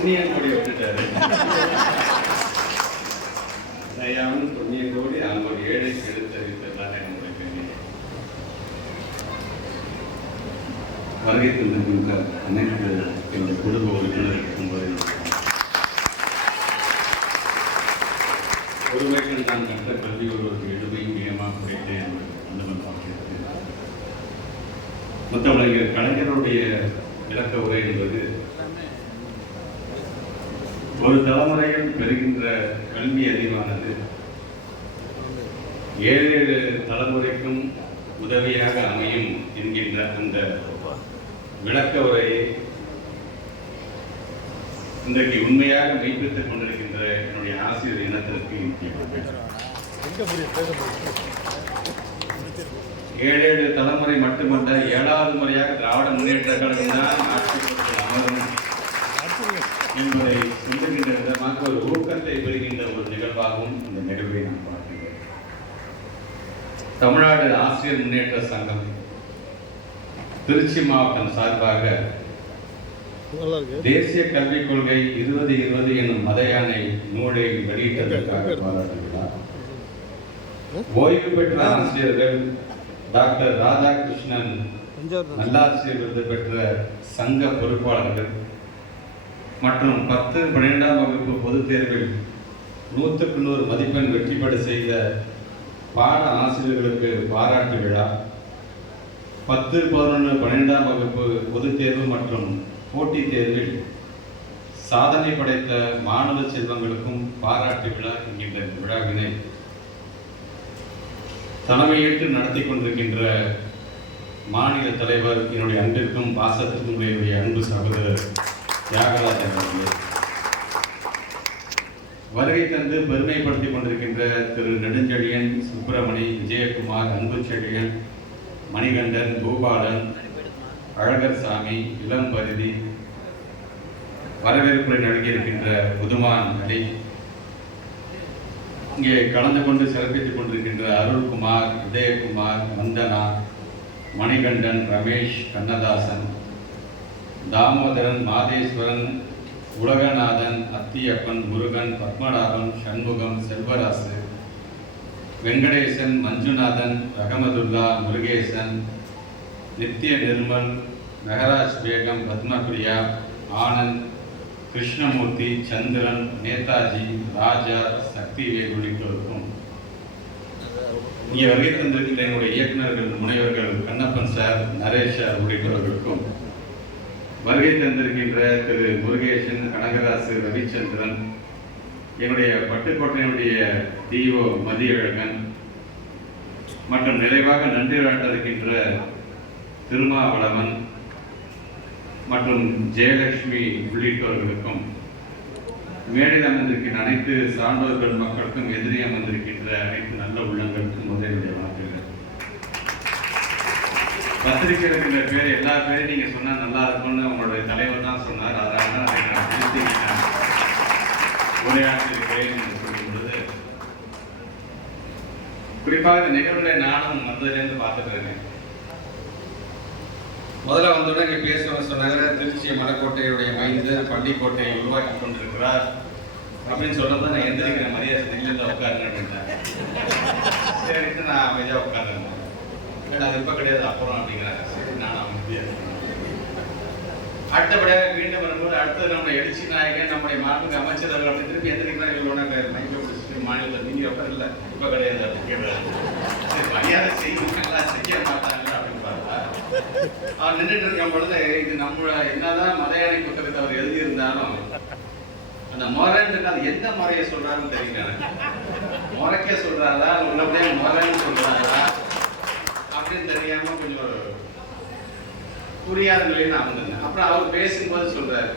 பொன்னியன் கோடி விட்டுட்டாரு. தயாவும் பொன்னியன் கோடி அவங்க ஏழை ஏழைக்கு எடுத்தறிவித்ததான நம்முடைய பெரிய வருகை தந்திருக்கின்ற அனைத்து இந்த குடும்ப உறுப்பினருக்கும் வருகிறேன் ஒருவர்கள் நான் கற்ற கல்வி ஒருவருக்கு எடுமையும் மிகமாக கிடைத்தேன் என்று அந்தவன் பார்க்கிறது முத்தமிழர் கலைஞருடைய விளக்க உரை என்பது ஒரு தலைமுறையில் பெறுகின்ற கல்வி அறிவானது ஏழு ஏழு தலைமுறைக்கும் உதவியாக அமையும் என்கின்ற அந்த விளக்க உரையை இன்றைக்கு உண்மையாக மெய்ப்பித்துக் கொண்டிருக்கின்ற என்னுடைய ஆசிரியர் இனத்திற்கு ஏழு ஏழு தலைமுறை மட்டுமல்ல ஏழாவது முறையாக திராவிட முன்னேற்ற கழகம் தான் ஆட்சி அமரும் என்பதை சிந்துகின்ற விதமாக ஒரு ஊக்கத்தை பெறுகின்ற ஒரு நிகழ்வாகவும் இந்த நிகழ்வை நாம் பார்க்கிறோம் தமிழ்நாடு ஆசிரியர் முன்னேற்ற சங்கம் திருச்சி மாவட்டம் சார்பாக தேசிய கல்விக் கொள்கை இருபது இருபது என்னும் மத யானை நூலை வெளியிட்டதற்காக பாராட்டுகிறார் ஓய்வு பெற்ற ஆசிரியர்கள் டாக்டர் ராதாகிருஷ்ணன் நல்லாசிரியர் விருது பெற்ற சங்க பொறுப்பாளர்கள் மற்றும் பத்து பன்னிரெண்டாம் வகுப்பு பொதுத் தேர்வில் நூற்றுக்கு நூறு மதிப்பெண் வெற்றி பெற செய்த பாட ஆசிரியர்களுக்கு பாராட்டு விழா. பத்து பதினொன்று பன்னிரெண்டாம் வகுப்பு பொதுத் தேர்வு மற்றும் போட்டித் தேர்வில் சாதனை படைத்த மாணவ செல்வங்களுக்கும் பாராட்டு விழா என்கின்ற விழாவினை தலைமையேற்று நடத்தி கொண்டிருக்கின்ற மாநில தலைவர் என்னுடைய அன்பிற்கும் பாசத்திற்கும் என்னுடைய அன்பு சகோதரர் தியாகராஜன் அவர்களே. வருகை தந்து பெருமைப்படுத்திக் கொண்டிருக்கின்ற திரு நெடுஞ்செழியன் சுப்பிரமணி விஜயகுமார் அன்புச்செழியன் மணிகண்டன் பூபாலன் அழகர் சாமி இளம்பருதி வரவேற்புரை நல்கியிருக்கின்ற புதுமான் அலி இங்கே கலந்து கொண்டு சிறப்பித்துக் கொண்டிருக்கின்ற அருள்குமார் உதயகுமார் வந்தனா மணிகண்டன் ரமேஷ் கண்ணதாசன் தாமோதரன் மாதேஸ்வரன் உலகநாதன் அத்தியப்பன் முருகன் பத்மநாபன் சண்முகம் செல்வராசு வெங்கடேசன் மஞ்சுநாதன் ரகமதுல்லா முருகேசன் நித்ய நிர்மல் மெகராஜ் பேகம் பத்மபிரியா ஆனந்த் கிருஷ்ணமூர்த்தி சந்திரன் நேதாஜி ராஜா சக்திவேல் உள்ளிட்டோருக்கும். இங்கே வருகை தந்திருக்கின்ற என்னுடைய இயக்குநர்கள் முனைவர்கள் கண்ணப்பன் சார் நரேஷ் சார் உள்ளிட்டவர்களுக்கும் வருகை தந்திருக்கின்ற திரு முருகேசன் கனகராசு ரவிச்சந்திரன் என்னுடைய பட்டுக்கோட்டையினுடைய டிஓ மதியழகன் மற்றும் நிறைவாக நன்றி இருக்கின்ற திருமாவளவன் மற்றும் ஜெயலட்சுமி உள்ளிட்டவர்களுக்கும் மேடையில் அமர்ந்திருக்கின்ற அனைத்து சான்றோர்கள் மக்களுக்கும் எதிரே அமர்ந்திருக்கின்ற அனைத்து நல்ல உள்ளங்களுக்கும் முதலிய வாழ்த்துக்கள். பத்திரிகையில் இருக்கிற பேர் எல்லா பேரையும் நீங்கள் சொன்னால் நல்லா இருக்கும்னு உரையாற்றிருக்கிறேன் என்று சொல்லும் பொழுது குறிப்பாக இந்த நிகழ்வுகளை நானும் வந்ததுலேருந்து பார்த்துட்டு இருக்கேன். முதல்ல வந்தோடனே இங்கே பேசுவ சொன்னாங்க திருச்சி மலைக்கோட்டையுடைய மைந்து பள்ளிக்கோட்டையை உருவாக்கி கொண்டிருக்கிறார் அப்படின்னு சொல்லதான் நான் எந்திரிக்கிறேன் மரியாதை நெல்லில் உட்காருங்க அப்படின்ட்டாங்க சரிட்டு நான் அமைதியாக உட்காந்துருந்தேன் இல்லை அது இப்போ கிடையாது அப்புறம் அப்படிங்கிறாங்க. சரி நான் அமைதியாக அடுத்தபடியாக மீண்டும் வரும்போது அடுத்தது நம்ம எழுச்சி நாயகன் நம்முடைய மாண்புக்கு அமைச்சர் அவர்கள் திருப்பி எந்திரிக்கிறா இவ்வளோ மைக்க பிடிச்சிட்டு மாநிலத்தில் நீங்க எப்ப இல்லை. இப்போ கிடையாது அப்படின்னு மரியாதை செய்வாங்களா? செய்ய மாட்டாங்களா? அப்படின்னு பார்த்தா அவர் நின்றுட்டு இருக்கும் பொழுது இது நம்ம என்னதான் மலையாளி புத்தகத்தை அவர் எழுதியிருந்தாலும் அந்த முறைன்றது அது எந்த முறையை சொல்றாருன்னு தெரியல எனக்கு. முறைக்கே சொல்றாரா? உள்ளபடியே முறைன்னு சொல்றாரா? அப்படின்னு தெரியாம கொஞ்சம் ஒரு புரியாத நிலையில நான் அப்புறம் அவர் பேசும்போது சொல்றாரு.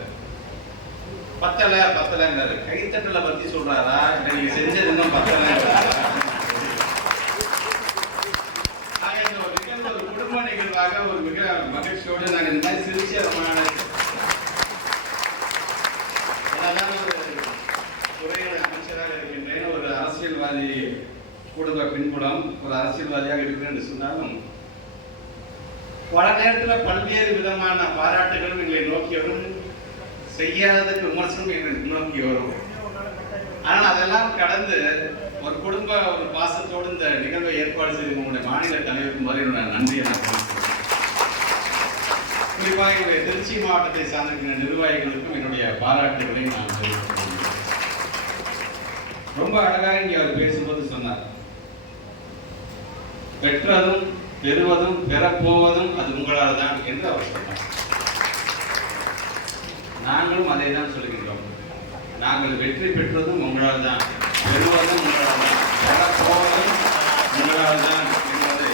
பத்தல பத்தலங்கிறாரு. கைத்தட்டலை பத்தி சொல்றாரா? இல்லை நீங்க செஞ்சது இன்னும் பத்தலங்கிறாரா ஆக இந்த ஒரு நிகழ்வு ஒரு குடும்ப நிகழ்வாக ஒரு மிக மகிழ்ச்சியோடு நாங்கள் இந்த மாதிரி சிரிச்சு ரொம்ப ஒரு துறையோட அமைச்சராக இருக்கின்றேன். ஒரு அரசியல்வாதி குடும்ப பின்புலம் ஒரு அரசியல்வாதியாக இருக்கிறேன் என்று சொன்னாலும் பல நேரத்தில் பல்வேறு விதமான பாராட்டுகளும் எங்களை நோக்கி வரும். செய்யாததுக்கு விமர்சனம் எங்களுக்கு நோக்கி வரும். ஆனால் அதெல்லாம் கடந்து ஒரு குடும்ப ஒரு பாசத்தோடு இந்த நிகழ்வை ஏற்பாடு செய்து உங்களுடைய மாநில தலைவருக்கு மாதிரி என்னோட நன்றியை நான் குறிப்பாக என்னுடைய திருச்சி மாவட்டத்தை சார்ந்திருக்கிற நிர்வாகிகளுக்கும் என்னுடைய பாராட்டுகளை நான் தெரிவித்துக் ரொம்ப அழகாக இங்கே அவர் பேசும்போது சொன்னார். பெற்றதும் பெறுவதும் பெறப்போவதும் அது உங்களால் தான் என்று அவர் சொன்னார். நாங்களும் அதை தான் சொல்கின்றோம் நாங்கள் வெற்றி பெற்றதும் உங்களால் தான் பெறுவதும் உங்களால் தான் பெறப்போவதும் உங்களால் தான் என்பதை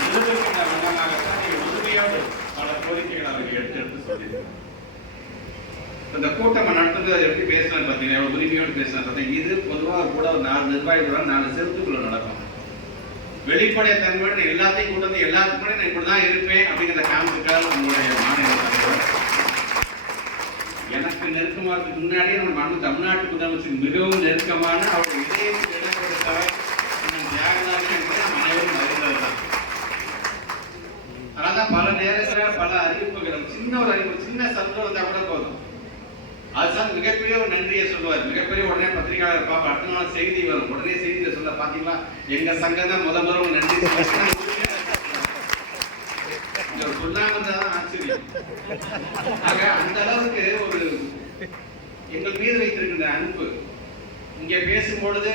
நிரூபிக்கின்ற வண்ணமாகத்தான் உறுதியோடு பல கோரிக்கைகள் அவர்கள் எடுத்து எடுத்து சொல்லியிருக்கிறார். இந்த கூட்டம் நடத்துறது எப்படி பேசுறேன்னு பார்த்தீங்கன்னா உரிமையோடு பேசுறேன் பார்த்தீங்கன்னா இது பொதுவாக கூட ஒரு நாலு நிர்வாகிகளோட நாலு செலுத்துக்குள்ள நடக்கும். வெளிப்படைய தன்மையோடு எல்லாத்தையும் கொண்டு வந்து எல்லாத்துக்கும் நான் இப்படி தான் இருப்பேன் அப்படிங்கிறத காமிச்சிருக்காரு உங்களுடைய மாநில எனக்கு நெருக்கமானதுக்கு முன்னாடியே நம்ம மண்ணு தமிழ்நாட்டு முதலமைச்சர் மிகவும் நெருக்கமான அவருடைய இதயத்தில் இடம் கொடுத்தவர் அனைவரும் அறிந்தவர் அதனால்தான் பல நேரத்தில் பல அறிவிப்புகள் சின்ன ஒரு அறிவிப்பு சின்ன சத்தம் வந்தா கூட போதும். அதுதான் மிகப்பெரிய ஒரு நன்றியை சொல்லுவார். மிகப்பெரிய உடனே பத்திரிகையாளர் பார்ப்ப அடுத்த நாள் செய்தி வரும். உடனே செய்தியில சொல்ல பாத்தீங்களா? எங்க சங்கம் தான் முத முதல்ல நன்றி சொல்லாம இருந்தாதான் ஆச்சரியம். ஆக அந்த அளவுக்கு ஒரு எங்கள் மீது வைத்திருக்கின்ற அன்பு இங்க பேசும்பொழுது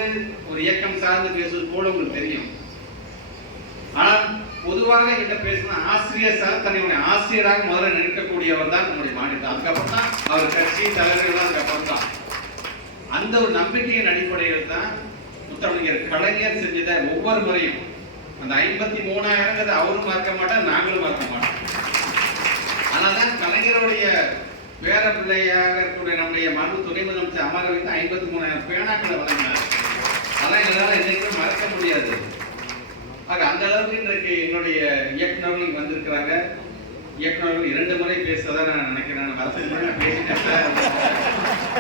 ஒரு இயக்கம் சார்ந்து பேசுவது போல உங்களுக்கு தெரியும். ஆனால் பொதுவாக என்கிட்ட பேசின ஆசிரியர் சார் தன்னுடைய ஆசிரியராக முதல்ல நிற்கக்கூடியவர் தான் நம்முடைய மாநிலம். அதுக்கப்புறம் தான் அவர் கட்சி தலைவர்கள் அதுக்கப்புறம் தான். அந்த ஒரு நம்பிக்கையின் அடிப்படையில் தான் முத்தமிழர் கலைஞர் செஞ்சத ஒவ்வொரு முறையும் அந்த ஐம்பத்தி மூணாயிரங்கிறத அவரும் மறக்க மாட்டார் நாங்களும் மறக்க மாட்டோம். ஆனால்தான் கலைஞருடைய பேர பிள்ளையாக இருக்கக்கூடிய நம்முடைய மனு துணை முதலமைச்சர் அமர வைத்து ஐம்பத்தி மூணாயிரம் பேனாக்களை வழங்கினார். அதெல்லாம் எங்களால் என்றைக்கும் மறக்க முடியாது. ஆக அந்த அளவுக்கு இன்றைக்கு என்னுடைய இயக்குநர்கள் இங்கே வந்திருக்கிறாங்க. இயக்குநர்கள் இரண்டு முறை பேசுறதா நான் நினைக்கிறேன். நான் வரதுக்கு முன்னாடி நான் பேசிட்டேன்.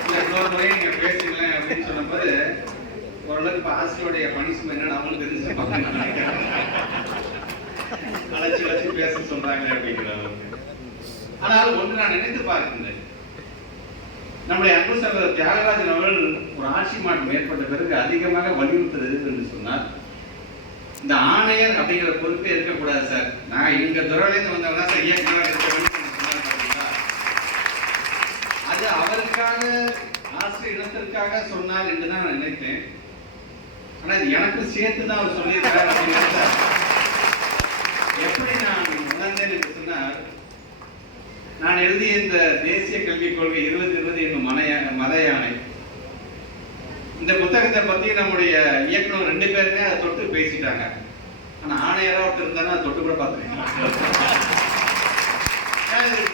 சார் இன்னொரு முறையும் நீங்க பேசுங்களேன் அப்படின்னு சொன்னபோது ஓரளவுக்கு இப்ப ஆசிரியருடைய பணி என்னன்னு அவங்களும் தெரிஞ்சிருப்பாங்கன்னு அழைச்சி அழைச்சி பேச சொல்றாங்க அப்படிங்கிற ஆனால் ஒன்று நான் நினைத்து பார்க்கின்றேன். நம்முடைய அன்பு சகோதரர் தியாகராஜன் அவர்கள் ஒரு ஆட்சி மாற்றம் ஏற்பட்ட பிறகு அதிகமாக வலியுறுத்துறது என்று சொன்னார் இந்த ஆணையர் அப்படிங்கிற பொறுப்பே இருக்கக்கூடாது சார். நான் இங்க துறையிலேருந்து வந்தவங்க சரியா சார் இயக்குனராக இருக்க சொன்னார் அது அவருக்காக ஆசிரியர் இனத்திற்காக சொன்னார் என்று தான் நான் நினைத்தேன். ஆனால் இது எனக்கு சேர்த்து தான் அவர் சொல்லியிருக்காரு அப்படிங்கிறத எப்படி நான் உணர்ந்தேன் என்று சொன்னால் நான் எழுதிய இந்த தேசிய கல்விக் கொள்கை இருபது இருபது என்னும் மன மத யானை. இந்த புத்தகத்தை பத்தி நம்முடைய இயக்குனர் ரெண்டு பேருமே அதை தொட்டு பேசிட்டாங்க. ஆனா ஆணையராக ஒருத்தர் இருந்தாலும் அதை தொட்டு கூட பார்த்துருக்கேன்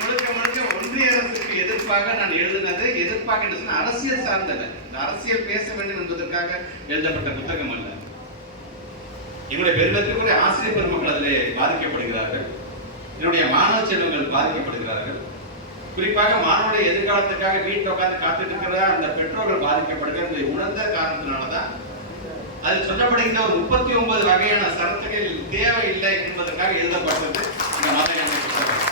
முழுக்க முழுக்க குடியரசுக்கு எதிர்ப்பாக நான் எழுதினது எதிர்ப்பாக என்று சொன்ன அரசியல் சார்ந்தது. இந்த அரசியல் பேச வேண்டும் என்பதற்காக எழுதப்பட்ட புத்தகம் அல்ல. என்னுடைய பெருமத்திற்குரிய ஆசிரியர் பெருமக்கள் அதிலே பாதிக்கப்படுகிறார்கள். என்னுடைய மாணவ செல்வங்கள் பாதிக்கப்படுகிறார்கள். குறிப்பாக மாணவனுடைய எதிர்காலத்துக்காக வீட்டில் உட்கார்ந்து காத்துட்டு இருக்கிற அந்த பெற்றோர்கள் பாதிக்கப்படுகிறது உணர்ந்த காரணத்தினாலதான் அதில் சொல்லப்படுகின்ற ஒரு முப்பத்தி ஒன்பது வகையான சரத்துகள் தேவையில்லை என்பதற்காக எழுதப்பட்டது இந்த மத யானை புத்தகம்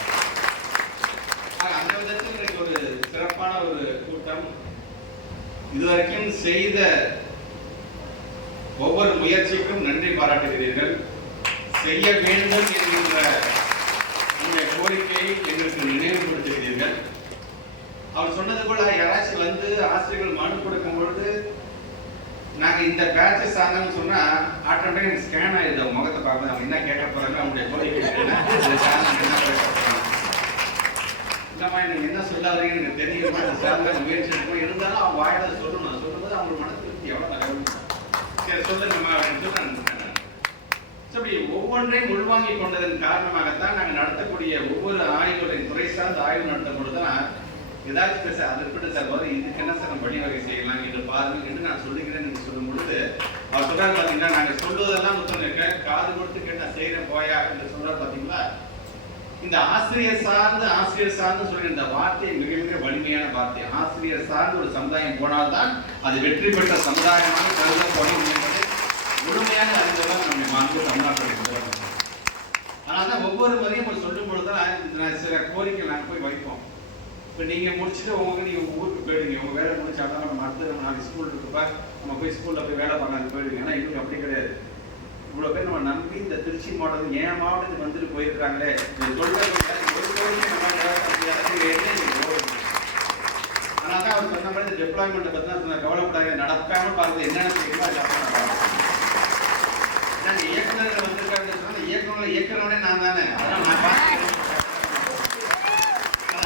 ஆக, அந்த விதத்தில் இன்றைக்கு ஒரு சிறப்பான ஒரு கூட்டம். இதுவரைக்கும் செய்த ஒவ்வொரு முயற்சிக்கும் நன்றி பாராட்டுகிறீர்கள். செய்ய வேண்டும் என்கின்ற உங்களுடைய கோரிக்கையை எங்களுக்கு நினைவுபடுத்துகிறீர்கள். அவர் சொன்னது போல யாராச்சும் வந்து ஆசிரியர்கள் மனு கொடுக்கும் பொழுது நாங்க இந்த பேட்சை சார்ந்தோம்னு சொன்னா ஆட்டோமேட்டிக் ஸ்கேன் ஆயிடுது அவங்க முகத்தை பார்க்கணும். அவங்க என்ன கேட்க போறாங்க அவங்களுடைய கோரிக்கை என்ன, இந்த சார்ந்து என்ன நீங்க என்ன சொல்ல வரீங்கன்னு எனக்கு தெரியுமா? அந்த சார்ந்த முயற்சி இருக்கும் இருந்தாலும் அவங்க வாயில சொல்லணும். சொல்லும்போது அவங்க மன திருப்தி எவ்வளவு நல்லா சரி சொல்லுங்கம்மா அப்படின்னு சொல்லி ஒவ்வொன்றையும் உள்வாங்கி கொண்டதன் காரணமாகத்தான் நாங்கள் நடத்தக்கூடிய ஒவ்வொரு ஆய்வுகளின் துறை சார்ந்த ஆய்வு நடத்தும் பொழுதுதான் ஏதாச்சும் சார் அதை விட்டு சார் வரும் இதுக்கு என்ன சார் நம்ம வழிவகை செய்யலாம்? என்று பாருங்க என்று நான் சொல்லுகிறேன் என்று சொல்லும் பொழுது அவர் சொல்றாரு பார்த்தீங்கன்னா நாங்கள் சொல்வதெல்லாம் புத்தகம் காது கொடுத்து கேட்டால் செய்கிறேன் போயா என்று சொல்றாரு பார்த்தீங்களா இந்த ஆசிரியர் சார்ந்து ஆசிரியர் சார்ந்து சொல்லி இந்த வார்த்தை மிக மிக வலிமையான வார்த்தை. ஆசிரியர் சார்ந்து ஒரு சமுதாயம் போனால்தான் அது வெற்றி பெற்ற சமுதாயமாக கருதப்படும் என்பது முழுமையான அறிந்தவர் நம்முடைய மாண்பு தமிழ்நாட்டில் ஆனால் தான் ஒவ்வொரு முறையும் நம்ம சொல்லும் பொழுதுதான் இந்த சில கோரிக்கை நாங்கள் போய் வைப்போம். இப்போ நீங்கள் முடிச்சுட்டு உங்களுக்கு நீங்கள் ஊருக்கு போயிடுங்க. உங்கள் வேலை முடிச்சாலும் நம்ம அடுத்து நம்ம நாளைக்கு ஸ்கூல் இருக்கப்ப. நம்ம போய் ஸ்கூலில் போய் வேலை பண்ணாது போயிடுங்க. ஏன்னா இவங்க அப்படி கிடையாது. இவ்வளோ பேர் நம்ம நம்பி இந்த திருச்சி மாவட்டம் என் மாவட்டத்துக்கு வந்துட்டு போயிருக்காங்களே? ஆனால் நம்ம தான் அவர் சொன்ன மாதிரி இந்த டெப்ளாய்மெண்ட்டை பற்றி தான் சொன்னார் கவலைப்படாத நடக்காம பார்த்து என்னென்ன செய்யுமோ அது இயக்குநர்கள் வந்திருக்காங்க சொன்னா இயக்குநர்களை இயக்குறவனே நான் தானே. அதெல்லாம் நான் பார்த்துக்கிறேன்.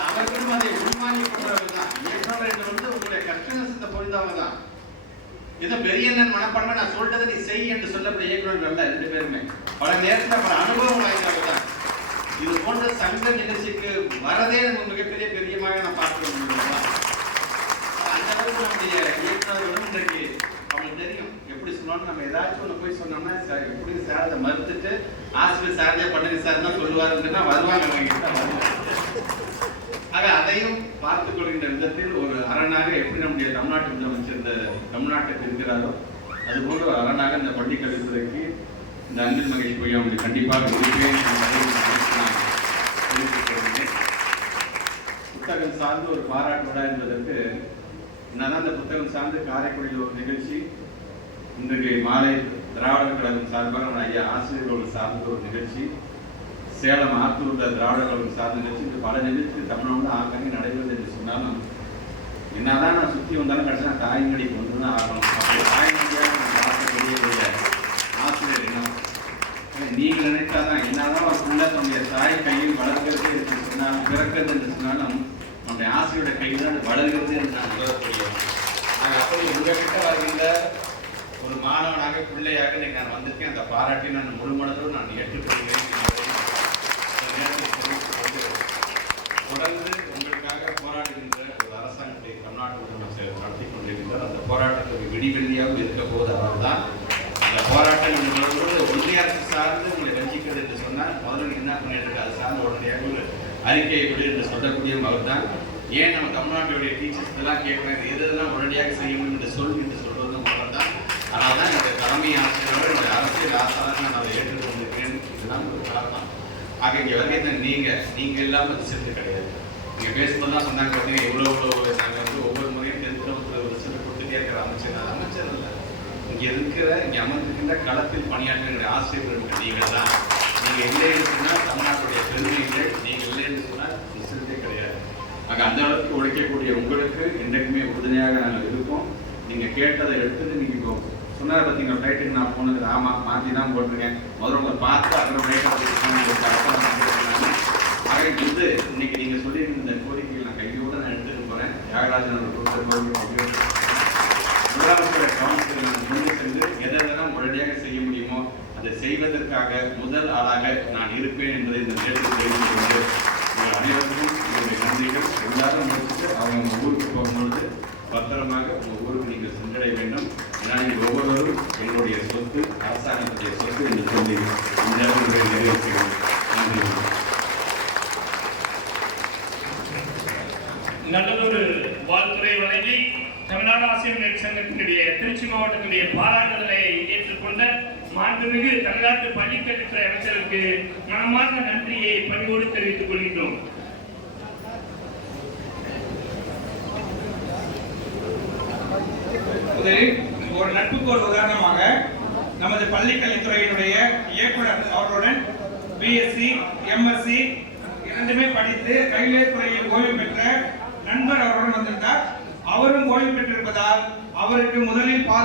அவர்களும் அதை உள்வாங்கிக் தான். இயக்குநர்கள் என்று வந்து உங்களுடைய கஷ்ட புரிந்தவங்க தான். ஏதோ பெரிய அண்ணன் மனப்பான்மை நான் சொல்றதை நீ செய் என்று சொல்லக்கூடிய இயக்குநர்கள் அல்ல ரெண்டு பேருமே. பல நேரத்தில் பல அனுபவம் வாய்ந்தவங்க தான் இது போன்ற சங்க நிகழ்ச்சிக்கு வரதே நம்ம மிகப்பெரிய பெரியமாக நான் பார்க்க அந்த அளவுக்கு நம்முடைய இயக்குநர்களும் இன்றைக்கு அவங்களுக்கு தெரியும். எப்படி சொன்னாலும் நம்ம ஏதாச்சும் ஒன்று போய் சொன்னோம்னா சார் எப்படி சார் அதை மறுத்துட்டு ஆசிரியர் சார்ஜே பண்ணுங்க சார் தான் சொல்லுவாருன்னா வருவாங்க அவங்க கிட்ட வருவாங்க. ஆக அதையும் பார்த்துக் கொள்கின்ற விதத்தில் ஒரு அரணாக எப்படி நம்முடைய தமிழ்நாட்டு முதலமைச்சர் இந்த தமிழ்நாட்டுக்கு இருக்கிறாரோ அதுபோல ஒரு அரணாக இந்த பள்ளி கல்வித்துறைக்கு இந்த அன்பில் மகேஷ் பொய்யாமொழி கண்டிப்பாக புத்தகம் சார்ந்து ஒரு பாராட்டு விழா என்பதற்கு என்னதான் இந்த புத்தகம் சார்ந்து காரைக்குடியில் ஒரு நிகழ்ச்சி இன்றைக்கு மாலை திராவிடர் கழகம் சார்பாக நம்ம ஐயா ஆசிரியர்கள் சார்ந்த ஒரு நிகழ்ச்சி சேலம் ஆத்தூர் திராவிட கழகம் சார்ந்த நிகழ்ச்சி பல நிகழ்ச்சி தமிழ்நாடு ஆங்காங்கே நடைபெறுது என்று சொன்னாலும் என்னதான் நான் சுற்றி வந்தாலும் கடைசி நான் தாய்மொழிக்கு வந்து தான் ஆகணும். தாய்மொழியாக நான் பார்க்கக்கூடிய ஆசிரியர் இனம். நீங்கள் நினைத்தாதான் என்னதான் ஒரு பிள்ளை தன்னுடைய தாய் கையில் வளர்க்கிறது என்று சொன்னாலும் பிறக்கிறது என்று சொன்னாலும் நம்முடைய ஆசிரியருடைய கையில் தான் வளர்கிறது என்று நான் உணரக்கூடியவன் நாங்கள் அப்படி உங்ககிட்ட வருகின்ற ஒரு மாணவனாக பிள்ளையாக நான் வந்திருக்கேன். அந்த பாராட்டி நான் முழு மனதோடு நான் ஏற்றுக்கொள்கிறேன் என்பதை இந்த நேரத்தில் தெரிவித்துக் கொண்டு தொடர்ந்து உங்களுக்காக போராடுகின்ற ஒரு அரசாங்கத்தை தமிழ்நாட்டு முதலமைச்சர் நடத்தி கொண்டிருக்கின்றார் அந்த போராட்டத்துக்கு விடிவெள்ளியாக இருக்க போது அவர்தான் இந்த போராட்டம் என்பதோடு ஒன்றிய அரசு சார்ந்து உங்களை வஞ்சிக்கிறது என்று சொன்னால் முதல்ல என்ன பண்ணிட்டு இருக்கு அது சார்ந்து உடனடியாக ஒரு அறிக்கை எப்படி என்று சொல்லக்கூடிய அவர் தான் ஏன் நம்ம தமிழ்நாட்டுடைய டீச்சர்ஸ் இதெல்லாம் கேட்குறாங்க எது எதெல்லாம் உடனடியாக செய்ய முடியும் என்று சொல் என்று சொல்வது அவர் தான் அதனால தான் என்னுடைய தலைமை ஆசிரியரோடு என்னுடைய அரசியல் ஆசாரம் நான் அதை ஏற்றுக்கொண்டிருக்கேன் இதுதான் ஒரு காரணம் ஆக இங்கே வருகின்ற நீங்கள் நீங்க இல்லாமல் அது சேர்ந்து கிடையாது. நீங்க பேசும்போது தான் சொன்னாங்க பார்த்தீங்கன்னா இவ்வளோ இவ்வளோ நாங்கள் வந்து ஒவ்வொரு முறையும் தெருத்துல ஒரு சிறு கொடுத்துட்டே இருக்கிற அமைச்சர் அது அமைச்சர் இல்லை இங்கே இருக்கிற இங்கே அமர்ந்திருக்கின்ற களத்தில் பணியாற்றுகிற ஆசிரியர்கள் நீங்கள் தான் நீங்கள் இல்லை என்று சொன்னால் தமிழ்நாட்டுடைய பெருமைகள் நீங்கள் இல்லை என்று சொன்னால் சிறந்தே கிடையாது. ஆக அந்த அளவுக்கு உழைக்கக்கூடிய உங்களுக்கு என்றைக்குமே உறுதுணையாக நாங்கள் இருப்போம். நீங்கள் கேட்டதை எடுத்துட்டு நீங்கள் இப்போ சொன்னார் பார்த்தீங்க ஃப்ளைட்டுக்கு நான் போனது ஆமாம் மாற்றி தான் போட்டிருக்கேன். முதல்ல உங்களை பார்த்து அப்புறம் ஃப்ளைட்டை ஆக இது இன்னைக்கு நீங்கள் சொல்லியிருந்த இந்த கோரிக்கைகள் நான் கையோடு நான் எடுத்துகிட்டு போகிறேன் தியாகராஜன் அவர்கள் கொடுத்த கோரிக்கை கையோட முதலமைச்சரை கவனத்தில் நான் கொண்டு சென்று எதெல்லாம் உடனடியாக செய்ய முடியுமோ அதை செய்வதற்காக முதல் ஆளாக நான் இருப்பேன் என்பதை இந்த நேரத்தில் தெரிந்து கொண்டு உங்கள் அனைவருக்கும் உங்களுடைய நன்றிகள். எல்லாரும் முடிச்சுட்டு அவங்க உங்க ஊருக்கு போகும்பொழுது பத்திரமாக உங்க ஊருக்கு நீங்கள் சென்றடைய வேண்டும். ஏன்னா நீங்கள் ஒவ்வொருவரும் எங்களுடைய சொத்து அரசாங்கத்துடைய சொத்து என்று சொல்லி இந்த நேரத்தில் நிறைவு நன்றி. நல்லதொரு வாழ்த்துறை வழங்கி தமிழ்நாடு ஆசிரியர்கள் சங்கத்தினுடைய திருச்சி மாவட்டத்தினுடைய பாராட்டுதலை ஏற்றுக்கொண்ட மாண்புமிகு தமிழ்நாட்டு பள்ளிக்கல்வித்துறை அமைச்சருக்கு மனமார்ந்த நன்றியை பணிவோடு தெரிவித்துக் கொள்கின்றோம். முதலில் ஒரு நட்புக்கு ஒரு உதாரணமாக நமது பள்ளி கல்வித்துறையினுடைய இயக்குனர் அவர்களுடன் பிஎஸ்சி எம்எஸ்சி இரண்டுமே படித்து ரயில்வே துறையில் ஓய்வு பெற்ற நண்பர் அவருடன் வந்திருந்தார். அவரும் ஓய்வு பெற்றிருப்பதால் அவருக்கு முதலில்